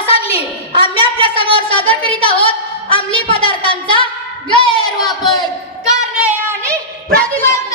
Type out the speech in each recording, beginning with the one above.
तुम्हाला सांगली. आम्ही आपल्यासमोर सादर करीत आहोत अंमली पदार्थांचा गैरवापर करणे आणि प्रतिबंध.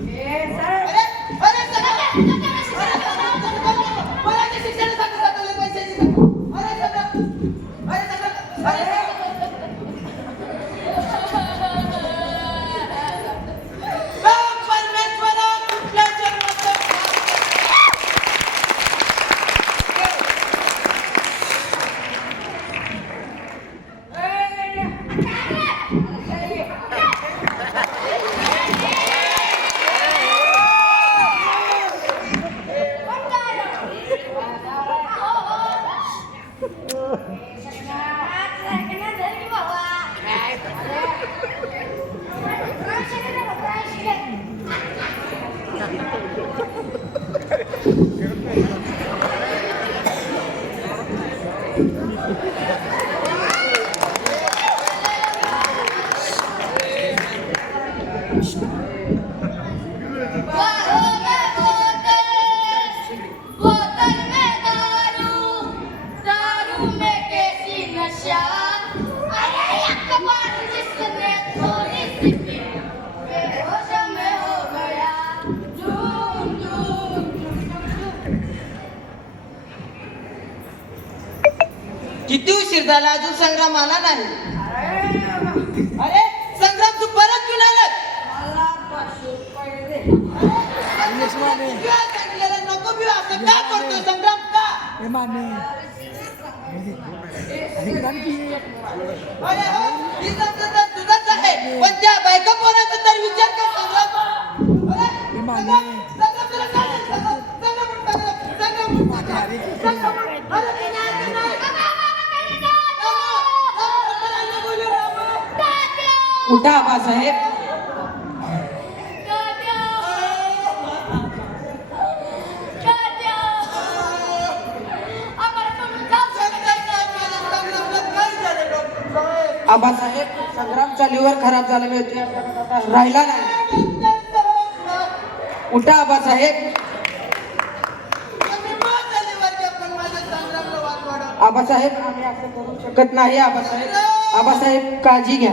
Yes, sir. É कृष्ण किती उशीर झाला? अजून संग्राम आला नाही. नको पिऊ असं तर विचार कर उठा आबासाहेब आबासाहेब संग्राम चालीवर खराब झालेले होते आता राहिला नाही. उठा आबासाहेब. आबासाहेब आम्ही असं करू शकत नाही. आबासाहेब आबासाहेब काळजी घ्या.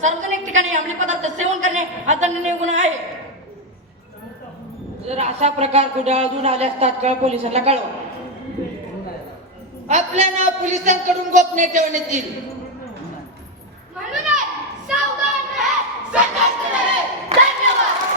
सार्वजनिक ठिकाणी अंमली पदार्थ सेवन करणे हा दंडनीय गुन्हा आहे. जर असा प्रकार कुठे अजून आल्यास तात्काळ पोलिसांना कळवा. आपल्या नाव पोलिसांकडून गोपनीय ठेवण्यात येईल. सावधान